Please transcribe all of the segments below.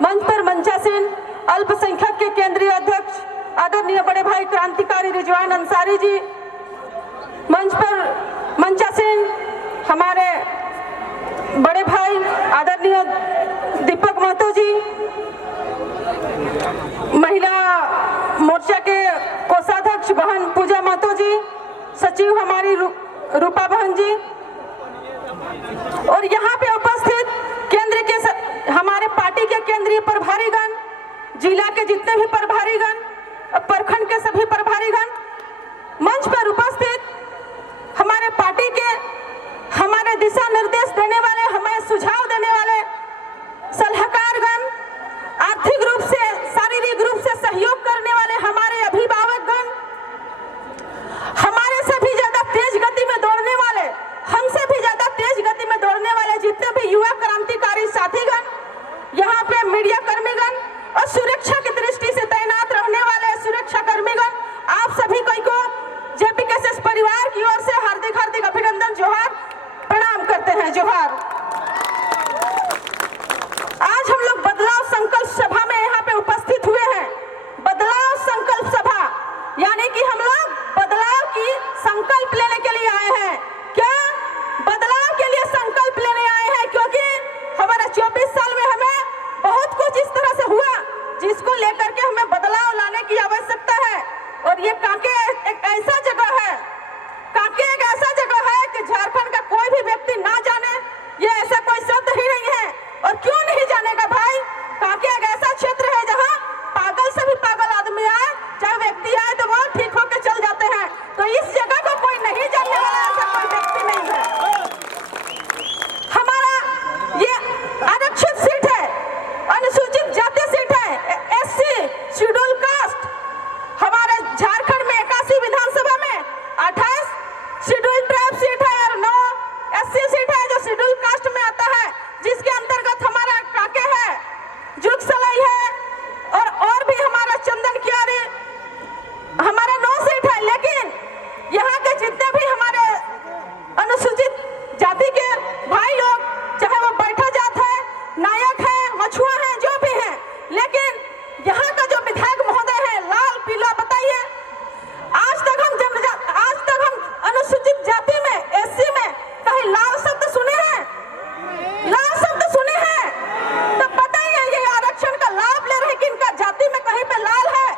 मंच पर मंचासीन अल्पसंख्यक के केंद्रीय अध्यक्ष आदरणीय बड़े भाई क्रांतिकारी रिजवान अंसारी जी, मंच पर मंचासीन हमारे बड़े भाई आदरणीय दीपक महतो जी, महिला मोर्चा के कोषाध्यक्ष बहन पूजा महतो जी, सचिव हमारी रूपा बहन जी, और यहाँ पे उपस्थित केंद्र के हमारे पार्टी के केंद्रीय प्रभारीगण, जिला के जितने भी प्रभारीगण, प्रखंड के सभी प्रभारीगण, मंच पर उपस्थित हमारे पार्टी के हमारे दिशा निर्देश देने वाले, हमें सुझाव देने वाले सलाहकारगण, आर्थिक रूप से शारीरिक रूप से सहयोग करने वाले हमारे अभिभावकगण, हमारे से भी ज्यादा तेज गति में दौड़ने वाले, हमसे भी ज्यादा तेज गति में दौड़ने वाले जितने भी युवा क्रांतिकारी साथीगण, यहाँ पे मीडिया कर्मीगण और सुरक्षा की दृष्टि से तैनात रहने वाले सुरक्षा कर्मीगण, आप सभी को जेपीकेएसएस परिवार की ओर से हार्दिक हार्दिक अभिनंदन, जोहार, प्रणाम करते हैं, जोहार। आज हम लोग बदलाव संकल्प सभा में यहाँ पे उपस्थित हुए हैं। बदलाव संकल्प सभा यानी कि हम लोग बदलाव की संकल्प लेने के लिए आए हैं। क्या बदलाव के लिए संकल्प लेने आए हैं? क्योंकि हमारे 24 साल में हमें बहुत कुछ इस तरह से हुआ जिसको लेकर के हमें बदलाव लाने की आवश्यकता है। और ये कांके एक ऐसा जगह है, कांके एक ऐसा जगह है कि झारखंड का कोई भी व्यक्ति ना जाने, ये ऐसा कोई शब्द ही नहीं है। और क्यों नहीं जानेगा भाई? कांके एक ऐसा क्षेत्र है जहाँ पागल से भी पागल आदमी आए, चाहे व्यक्ति आए तो वो ठीक होकर चल जाते हैं। तो इस जगह को कोई नहीं जानने वाला ऐसा कोई व्यक्ति नहीं है। हमारा ये आरक्षित सीट है, अनुसूचित जाति सीट है, एससी शेड्यूल कास्ट। हमारे झारखंड में 81 विधानसभा में 28 शेड्यूल ट्राइब सीट है और 9 एससी सीट है जो शेड्यूल कास्ट में आता है, जिसके अंतर्गत हमारा कांके है, जुगसलाई है और भी हमारा चंदन कियारी, हमारा 9 सीट है। लेकिन यहाँ के जितने भी हमारे अनुसूचित जाति के भाई लोग, चाहे वो बैठा जात है, नायक है, मछुआ है, जो भी है, लेकिन यहाँ का जो विधायक महोदय है, लाल पीला बताइए, आज तक हम अनुसूचित जाति में, एससी में कहीं लाल शब्द सुने हैं? लाल शब्द सुने हैं? तो बताइए ये आरक्षण का लाभ ले रहे कि इनका जाति में कहीं पे लाल है?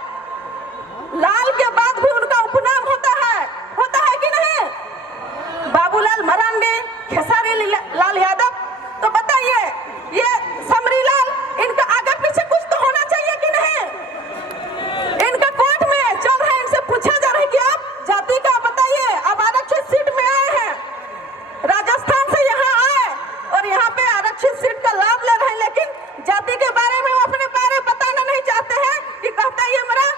लाल के बाद भी उनका उपनाम होता है कि नहीं? बाबूलाल मरांडी, खेसारी लाल यादव। तो बताइए ये समरी लाल, इनका आगे पीछे कुछ तो होना चाहिए कि नहीं? इनका कोर्ट में चल रहा है, इनसे पूछा जा रहा है कि आप जाति का बताइए। अब आरक्षित सीट में आए हैं, राजस्थान से यहाँ आए और यहाँ पे आरक्षित सीट का लाभ ले रहे हैं, लेकिन जाति के बारे में वो अपने बारे बताना नहीं चाहते हैं कि कहता है ये मेरा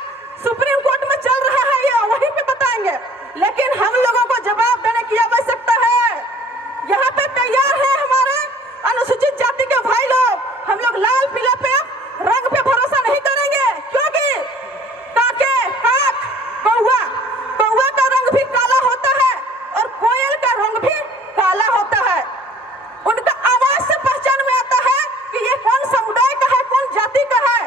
सुप्रीम कोर्ट में चल रहा है, ये वहीं पे बताएंगे। लेकिन हम लोगों को जवाब देने की आवश्यकता है। यहाँ पे तैयार है हमारे अनुसूचित जाति के भाई लोग। हम लोग लाल पीला पे रंग पे भरोसा नहीं करेंगे, क्योंकि काके, काक, कौवा का रंग भी काला होता है और कोयल का रंग भी काला होता है। उनका आवाज से पहचान में आता है कि ये कौन समुदाय का है, कौन जाति का है।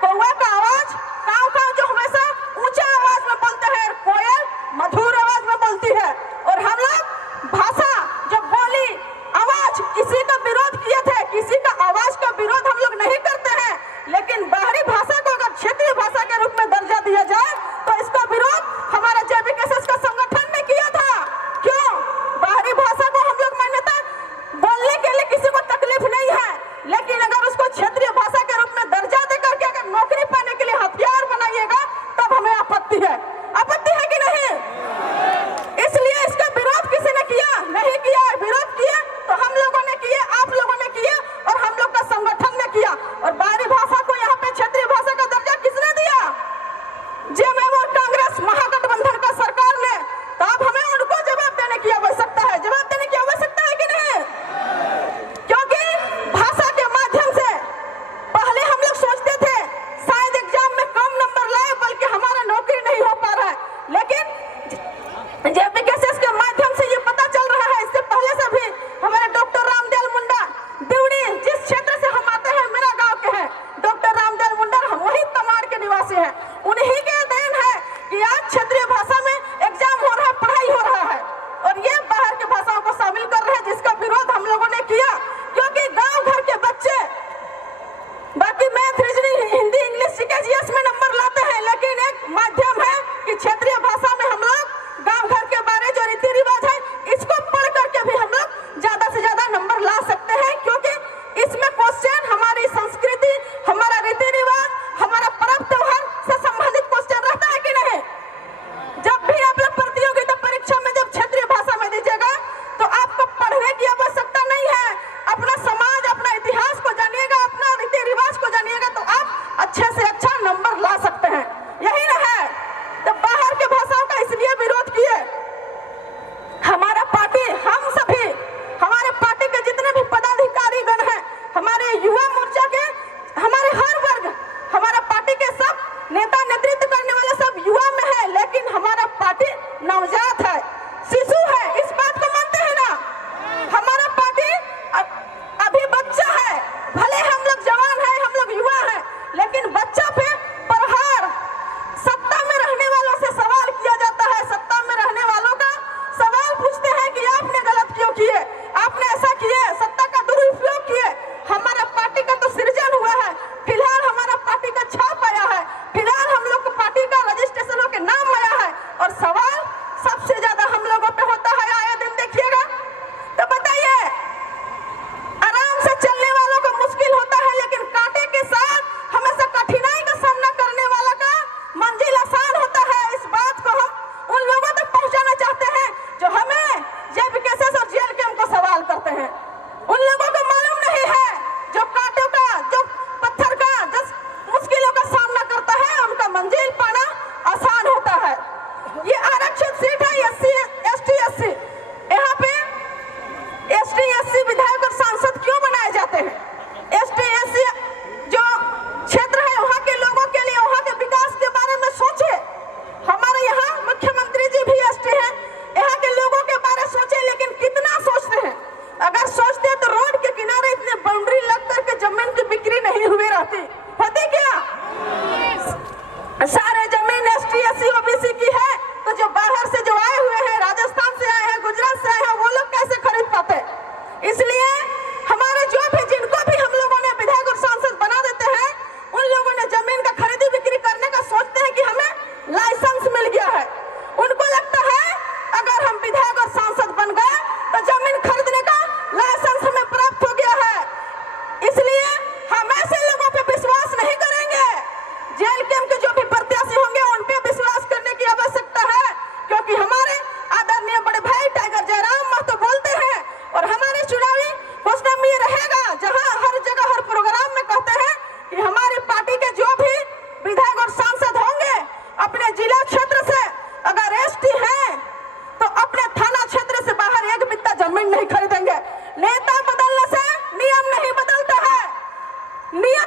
कौवा का आवाज काव काव जो हमेशा ऊंचा आवाज में बोलते हैं, कोयल मधुर आवाज में बोलती है। और हम लोग भाषा जो बोली, आवाज, किसी का विरोध किए थे, किसी का आवाज का विरोध हम लोग नहीं करते हैं।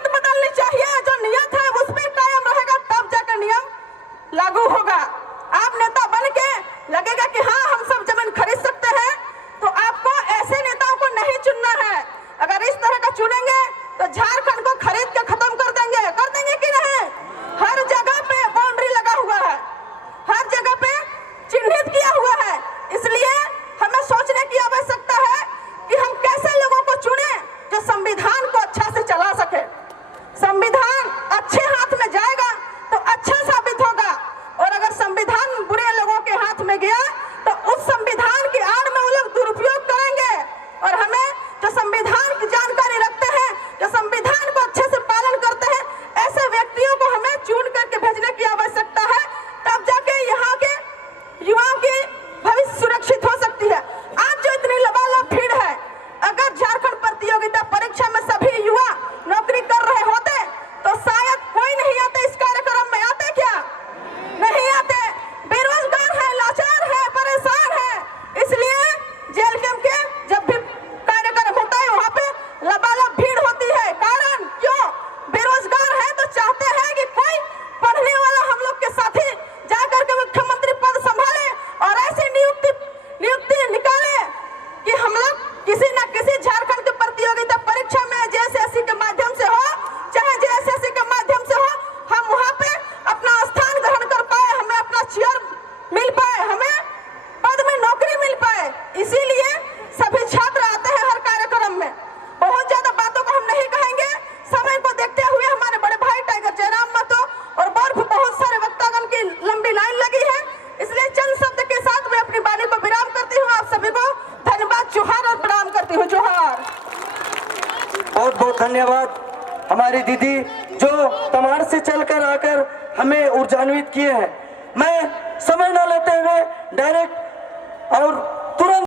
नीयत बदलनी चाहिए। जो नियत है उस पे कायम रहेगा, तब जाकर नियम लागू होगा। आप नेता बन के लगेगा कि हाँ हम सब जमीन खरीद सकते हैं, तो आपको ऐसे नेताओं को नहीं चुनना है। अगर इस तरह का चुनेंगे तो झारखंड को खरीद के खत्म कर देंगे कि नहीं? हर जगह पे बाउंड्री लगा हुआ है, हर जगह पे चिन्हित किया हुआ है। इसलिए हमें सोचने की आवश्यकता है कि हम कैसे लोगों को चुने जो संविधान को अच्छा से चला सके। संविधान अच्छे हाथ में जाएगा तो अच्छा साबित होगा, और अगर संविधान बुरे लोगों के हाथ में गया तो उस संविधान की आड़ में वो लोग दुरुपयोग करेंगे। और हमें जो संविधान की जानकारी रखते हैं, जो संविधान को अच्छे से पालन करते हैं, ऐसे व्यक्तियों को हमें चुन करके भेजने की आवश्यकता है, तब जाके यहाँ के युवाओं की भविष्य सुरक्षित हो सकती है। आज जो इतनी लबालब भीड़ है, अगर झारखंड प्रतियोगिता परीक्षा में सभी युवा नौकरी कर रहे होते तो शायद कोई नहीं आते इस कार्यक्रम में। आते क्या? नहीं आते। बेरोजगार है, लाचार है, परेशान है। इसलिए जेल कैंप के जब भी कार्यक्रम होता है वहाँ पे लबालब भीड़ होती है। कारण क्यों? बेरोजगार है तो चाहते हैं कि कोई पढ़ने वाला हम लोग के साथी जाकर के मुख्यमंत्री पद संभाले और ऐसी नियुक्ति निकाले कि हम लोग किसी न किसी झारखंड की प्रतियोगिता परीक्षा में जेएसएससी के माध्यम से हो, चाहे जेएसएससी के माध्यम से हो, हम वहाँ पे अपना स्थान ग्रहण कर पाए, हमें अपना चेयर मिल पाए, हमें पद में नौकरी मिल पाए। इसीलिए सभी छात्र आते हैं हर कार्यक्रम में। बहुत ज्यादा बातों को हम नहीं कहेंगे, समय को देखते हुए हमारे बड़े भाई टाइगर जयराम महतो और बहुत सारे वक्तागण की लंबी लाइन लगी है। इसलिए चंद शब्द के साथ मैं अपनी वाणी को विराम करती हूँ। आप सभी को धन्यवाद, जोहार और प्रणाम करती हूँ। जोहार। बहुत बहुत धन्यवाद हमारी दीदी जो तमाड़ से चलकर आकर हमें ऊर्जान्वित किए हैं। मैं समय न लेते हुए डायरेक्ट और तुरंत